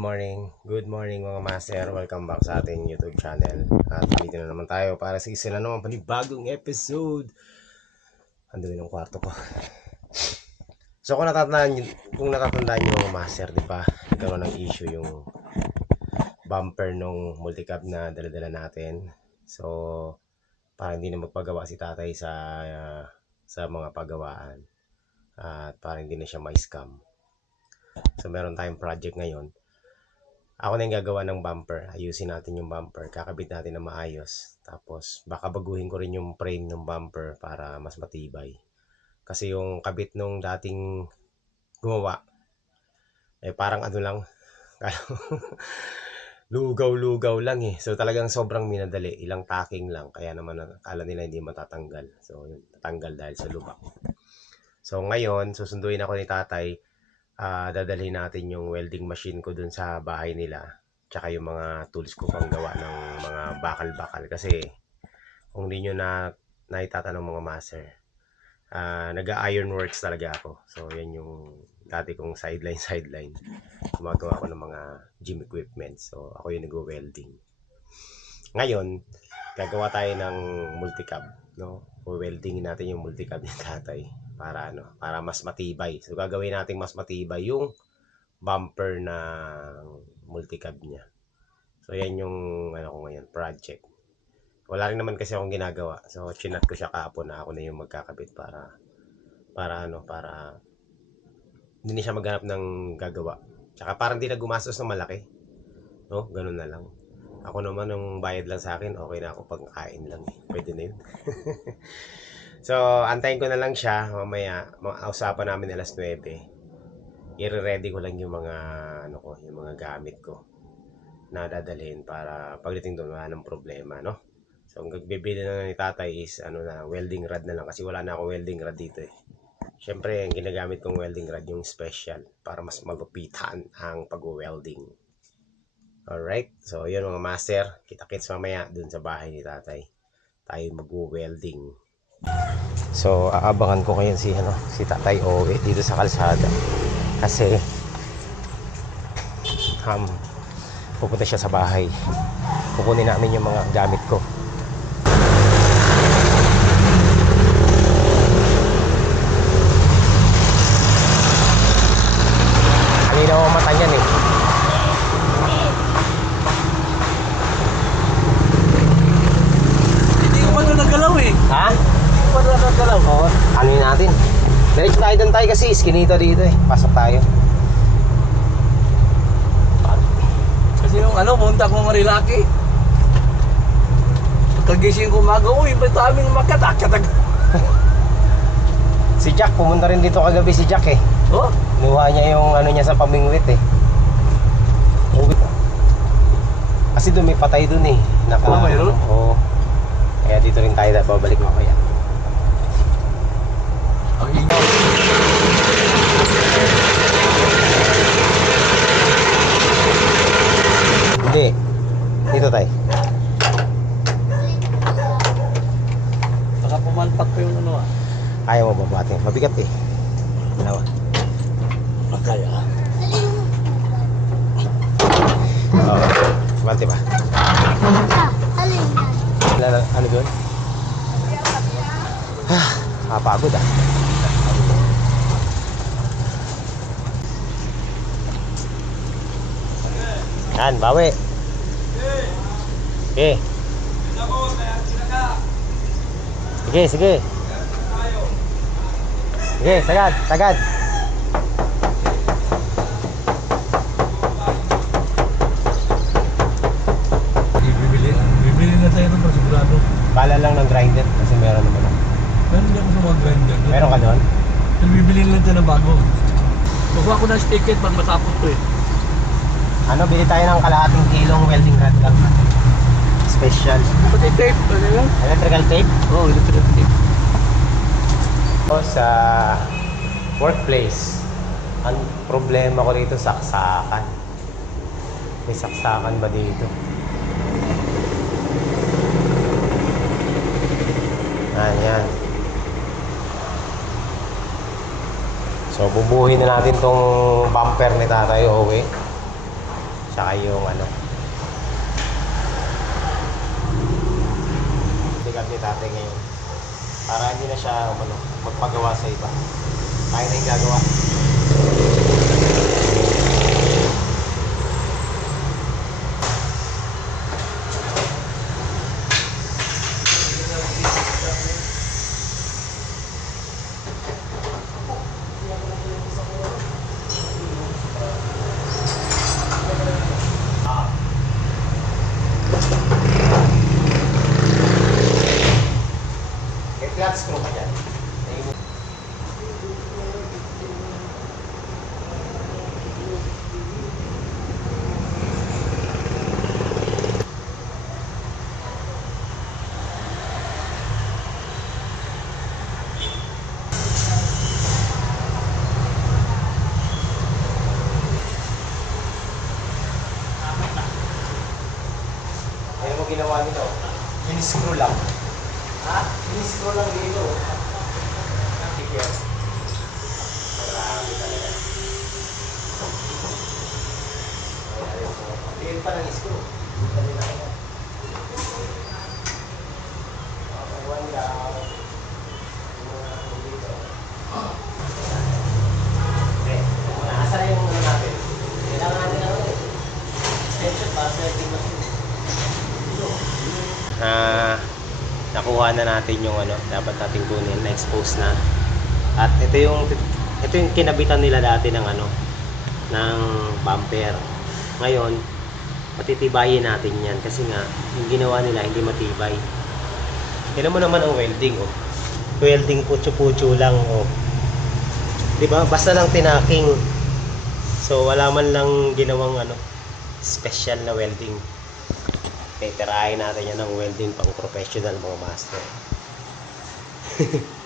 morning, good morning mga master. Welcome back sa ating YouTube channel. At dito na naman tayo para sa isa na naman panibagong episode. Ando yung kwarto ko. So kung natatandaan, kung natatandaan nyo mga master, di ba? Nagkaroon ng issue yung bumper nung multicab na daladala natin. So, parang hindi na magpagawa si tatay sa ah, sa mga pagawaan. At parang hindi na siya ma-scam. So, meron tayong project ngayon. Ako na yung gagawa ng bumper. Ayusin natin yung bumper. Kakabit natin na maayos. Tapos, baka baguhin ko rin yung frame ng bumper para mas matibay. Kasi yung kabit nung dating gumawa, eh parang ano lang, lugaw-lugaw lang eh. So talagang sobrang minadali. Ilang tacking lang. Kaya naman akala nila hindi matatanggal. So, yun, tatanggal dahil sa lubak. So ngayon, susunduin ako ni tatay ah dadalhin natin yung welding machine ko dun sa bahay nila. Tsaka yung mga tools ko pang gawa ng mga bakal-bakal. Kasi kung hindi nyo na naitatanong mga master, ah nag-iron works talaga ako. So yan yung dati kong sideline sideline. Gumagawa ako ng mga gym equipment. So ako yung nag-welding. Ngayon, gagawa tayo ng multicab, no? Welding natin yung multicab ni tatay para ano, para mas matibay. So gagawin natin mas matibay yung bumper ng multicab niya. So yan yung ano ko ngayon, project. Wala rin naman kasi akong ginagawa. So chinat ko siya kahapon na ako na yung magkakabit para para ano, para hindi na siya maghanap ng gagawa. Tsaka parang hindi na gumastos ng malaki. No? Ganun na lang. Ako naman yung bayad lang sa akin, okay na ako pag kain lang. eh. Pwede na yun. so, antayin ko na lang siya. Mamaya, mausapan namin alas 9. I-ready ko lang yung mga, ano ko, yung mga gamit ko na dadalhin para pagdating doon wala ng problema, no? So, ang bibili na ni tatay is, ano na, welding rod na lang kasi wala na ako welding rod dito eh. Siyempre, ang ginagamit kong welding rod yung special para mas malupitan ang pag-welding. Alright, so yun mga master, kita-kits mamaya dun sa bahay ni tatay. Tayo mag-welding. So, aabangan ko ngayon si, ano, si tatay Owe dito sa kalsada. Kasi, um, pupunta siya sa bahay. Kukunin namin yung mga gamit ko. Kanina ako mata niyan eh. Hindi ko pa doon nagalaw eh. Ha? Hindi ko pa doon nagalaw. Oo, ano yun natin? Diretso tayo kasi iskinito dito eh. Pasok tayo. Kasi yung ano, punta ko Marilaki. Pagkagising ko umaga, uy, ba't aming makatakatag? Si Jack, pumunta rin dito kagabi si Jack eh. Oh, Nuha niya yung ano niya sa pamingwit eh. Kasi doon may patay doon eh. Naka, Ah, mayroon? Oo. Kaya dito rin tayo, babalik mamaya. ang ingay. Hindi. Dito tayo. Baka pumalpak ko yung ano ah. Ayaw mo babati. Mabigat eh. Dalawa. Makaya. Oo. Bati ba? Alin yan? Ano, ano doon? Ah, kapagod ah. Yan, bawi. Sige. Sige, sige. Sige, sagad, sagad. Bibili, bibili na tayo ng sigurado. Bala lang ng grinder kasi meron naman ako. Meron hindi ako sa mga grinder. Meron ka doon? Bibili lang tayo ng bago. Kukuha ko ng sticker pag matapos ko eh. Ano, bili tayo ng kalahating kilong welding rod lang. Special. Pati tape, ano yan? Electrical tape. Oo, oh, electric tape. Ako sa workplace, ang problema ko rito saksakan. May saksakan ba dito? Yan, yan. So, bubuhin na natin tong bumper ni Tatay Owe. Tsaka yung ano. Sikat ni tatay ngayon. Para hindi na siya ano, magpagawa sa iba. Tayo na yung gagawa. In-screw lang. Ha? In-screw lang dito. Yes. Marami talaga. Ayun pa ng screw. Dali na ako. Okay, one down. Tingnan natin dito. Okay, ito muna. Asan yung ano natin? Kailangan natin ano eh. Extension para sa ating machine. Na nakuha na natin yung ano, dapat nating kunin, na-expose na. At ito yung ito yung kinabitan nila dati ng ano ng bumper. Ngayon, matitibayin natin yan kasi nga yung ginawa nila hindi matibay. Tignan mo naman ang welding oh. Welding putyo-putyo lang oh. 'Di ba? Basta lang tinaking. So wala man lang ginawang ano special na welding. Titirahin natin yan ng welding pang professional mga master.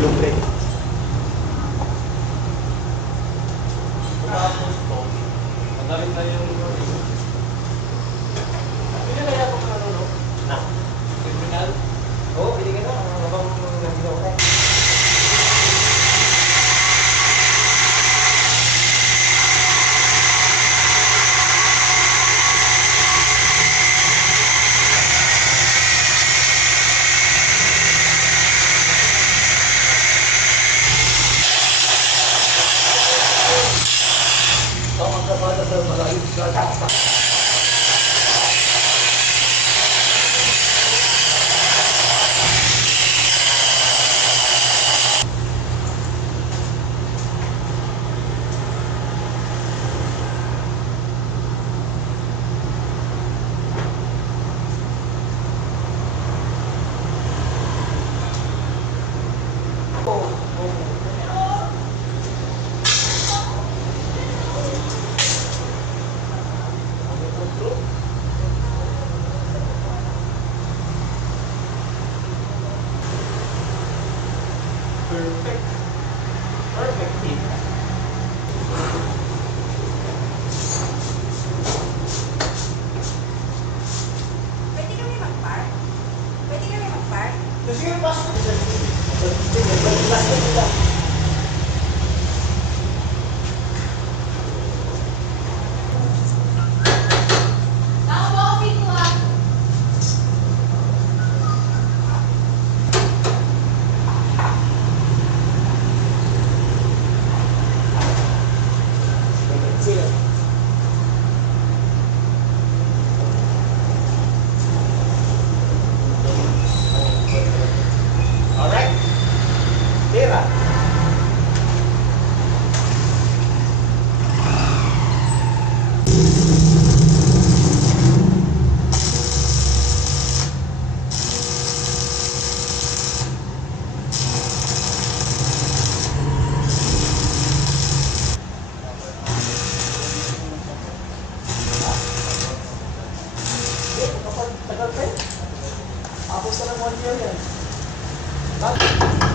Deu 3. tagal pa eh. Tapos na ng one year yan. Bakit?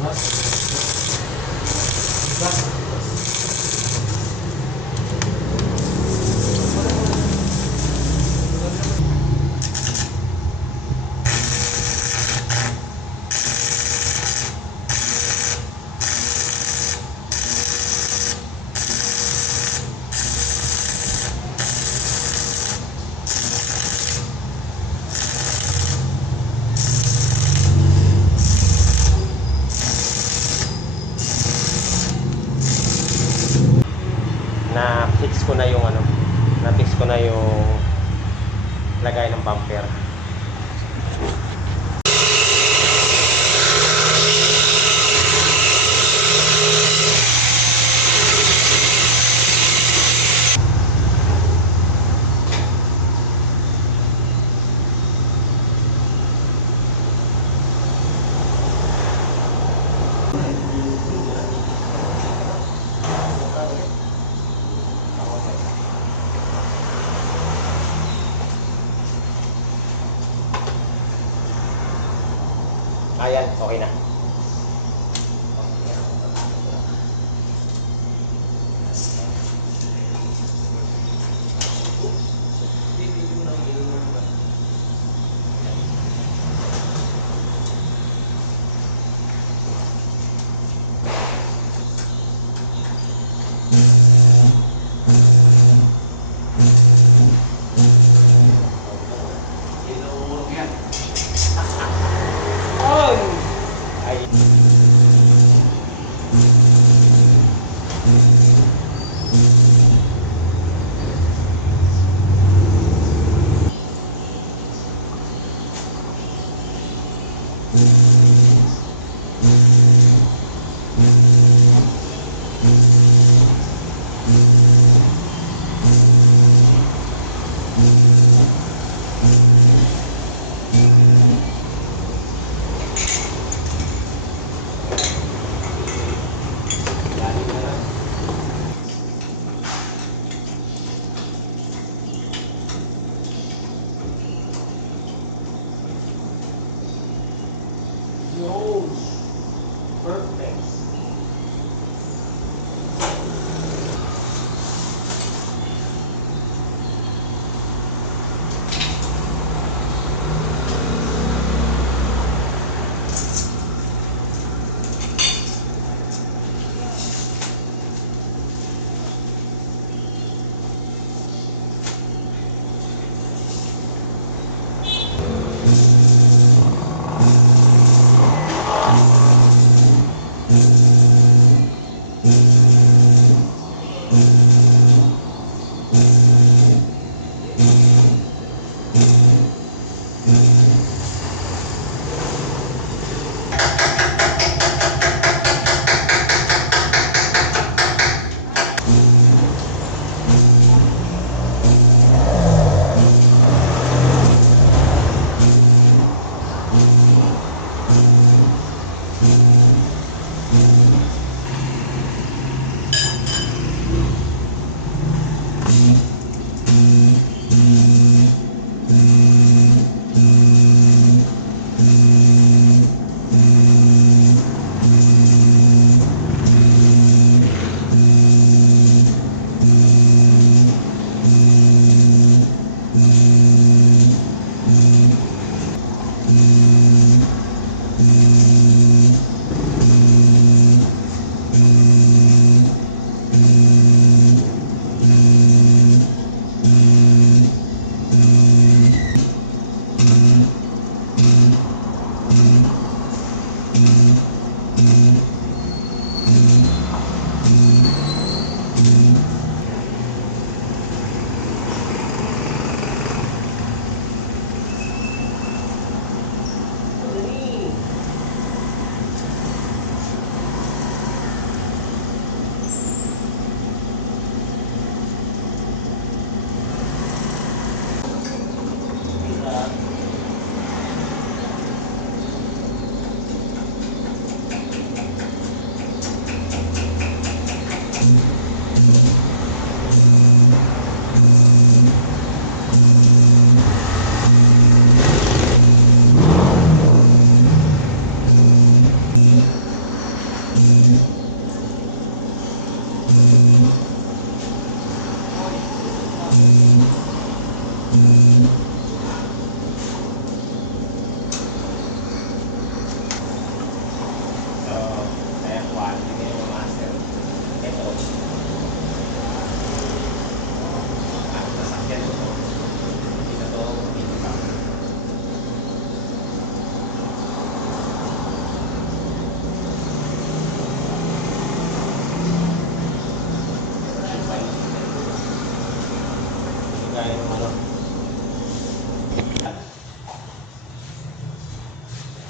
Yung bus? Bus? na fix ko na yung ano, na fix ko na yung lagay ng bumper. Ayan, okay na. Ay.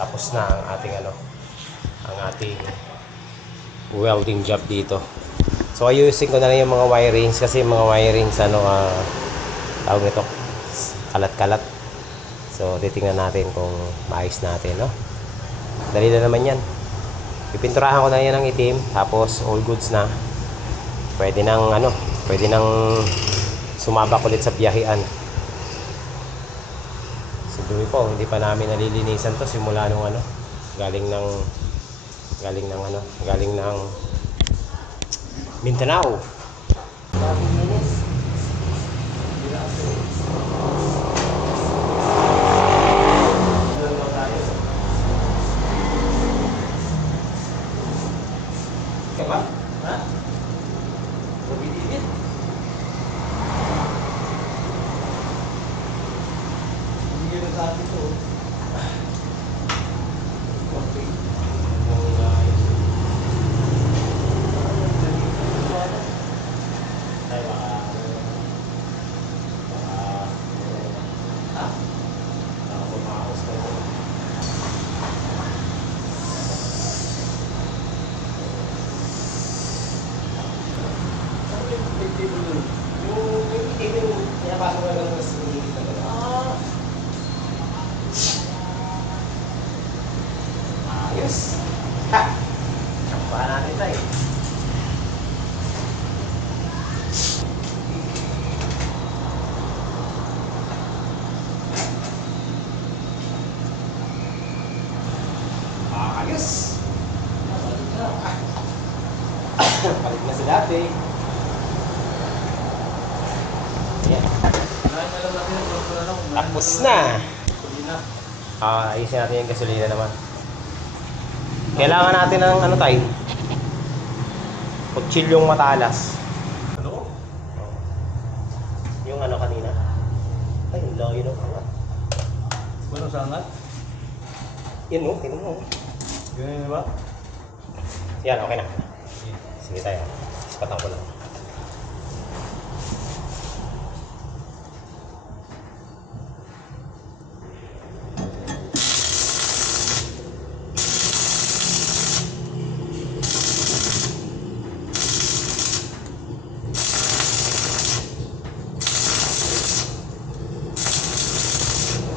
Tapos na ang ating ano, ang ating welding job dito. So ayusin ko na lang yung mga wirings kasi yung mga wirings ano ah tawag nito kalat-kalat. So titingnan natin kung maayos natin, no? Dali na naman 'yan. Pipinturahan ko na 'yan ng itim tapos all goods na. Pwede nang ano, pwede nang sumabak ulit sa biyahean. Po, hindi pa namin nalilinisan to simula nung ano, galing ng galing ng ano, galing ng Mindanao. Bagong linis. Diba? Ha? Bumidibit. Hindi na sa atin to. Okay. Ay, baka, baka, Ha? baka bumaos na ito. Ano yung table nun? Yung, yung itim yung pinapasok na lang sa sinigit na gano'n. Ah, Ayos. Ha! Baka natin tayo. Ayos. balik na. Sa dati. Ayan. Tapos na. Ah, ayusin natin yung gasolina naman. Kailangan natin ng ano tayo? Kutsilyong matalas. Ano? Yung ano kanina. Ay, yung layo ng angat. Ano sangat? Yan o, tingnan mo. Ganyan ba? Yan, okay na. Sige tayo. Ispatan ko lang.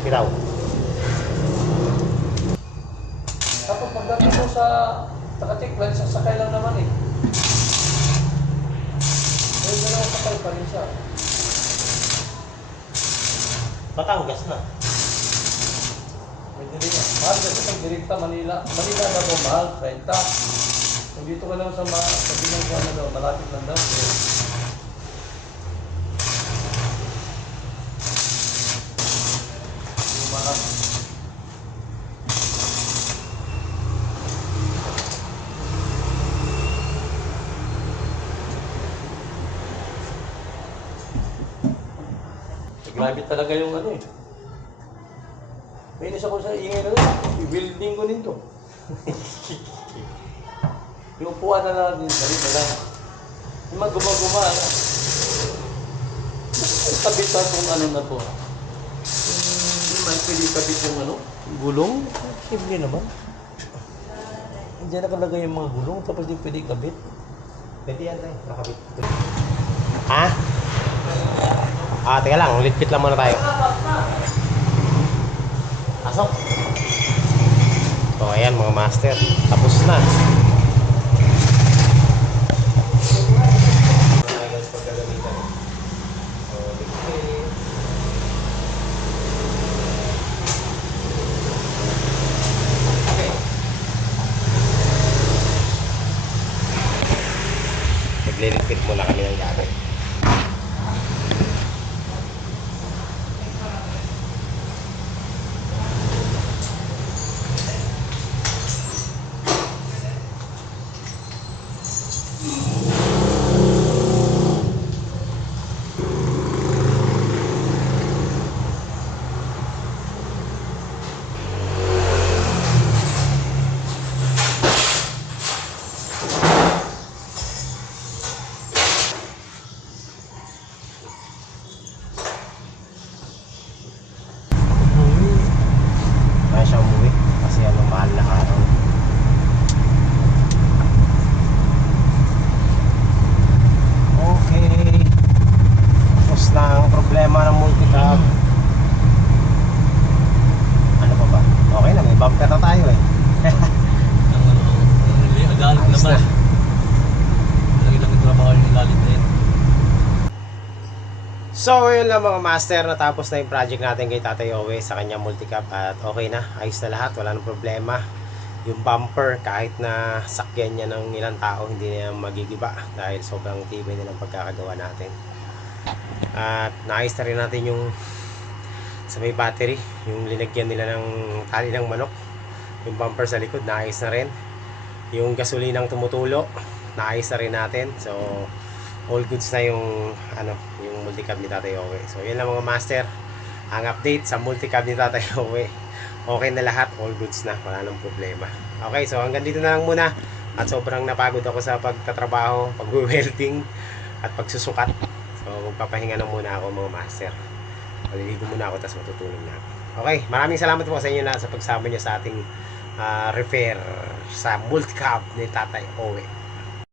Bitaw. Tapos pagdating mo sa Takatiklan, sasakay lang naman eh. May dalawang sakay pa rin siya. Batangas na. Pwede rin yan. Mahal kasi pag direkta Manila. Manila na po mahal, 30. Kung dito ka lang sa, ma sa Binangga na daw, malapit lang daw. Eh. Yung mahal. Grabe talaga yung ano eh. May inis ako sa ingay na yun. I-building ko nito. yung upuan na natin, dali na lang. Yung mga gumaguma, ano. Tong ano na to. Hindi man pwede kabit yung ano, gulong. Simple naman. Hindi nakalagay yung mga gulong, tapos di pwede kabit. Pwede yan tayo. Nakabit. Ha? Ah, teka lang. Litpit lang muna tayo. Pasok. So, ayan mga master. Tapos na. Liligpit muna kami ng gamit. Kaya siya umuwi kasi ano, mahal na araw. Okay. Tapos na ang problema ng multicab. Ano pa ba? Okay na, may bumper na tayo eh. Ang ano, ang galit Ayos naman. na. Lagi-lagi trabaho yung galit din. So, yun lang mga master, natapos na yung project natin kay Tatay Owe sa kanyang multicab at okay na, ayos na lahat, wala nang problema. Yung bumper, kahit na sakyan niya ng ilang tao, hindi na magigiba dahil sobrang tibay na ng pagkakagawa natin. At naayos na rin natin yung sa may battery, yung linagyan nila ng tali ng manok, yung bumper sa likod, naayos na rin. Yung gasolinang tumutulo, naayos na rin natin. So, all goods na yung ano yung multicab ni Tatay Owe. So yun lang mga master ang update sa multicab ni Tatay Owe. Okay na lahat, all goods na, wala nang problema. Okay, so hanggang dito na lang muna. At sobrang napagod ako sa pagtatrabaho, pag-welding at pagsusukat. So magpapahinga na muna ako mga master. Maliligo muna ako tapos matutulog na. ako. Okay, maraming salamat po sa inyo na sa pagsama niyo sa ating ah, repair sa multicab ni Tatay Owe.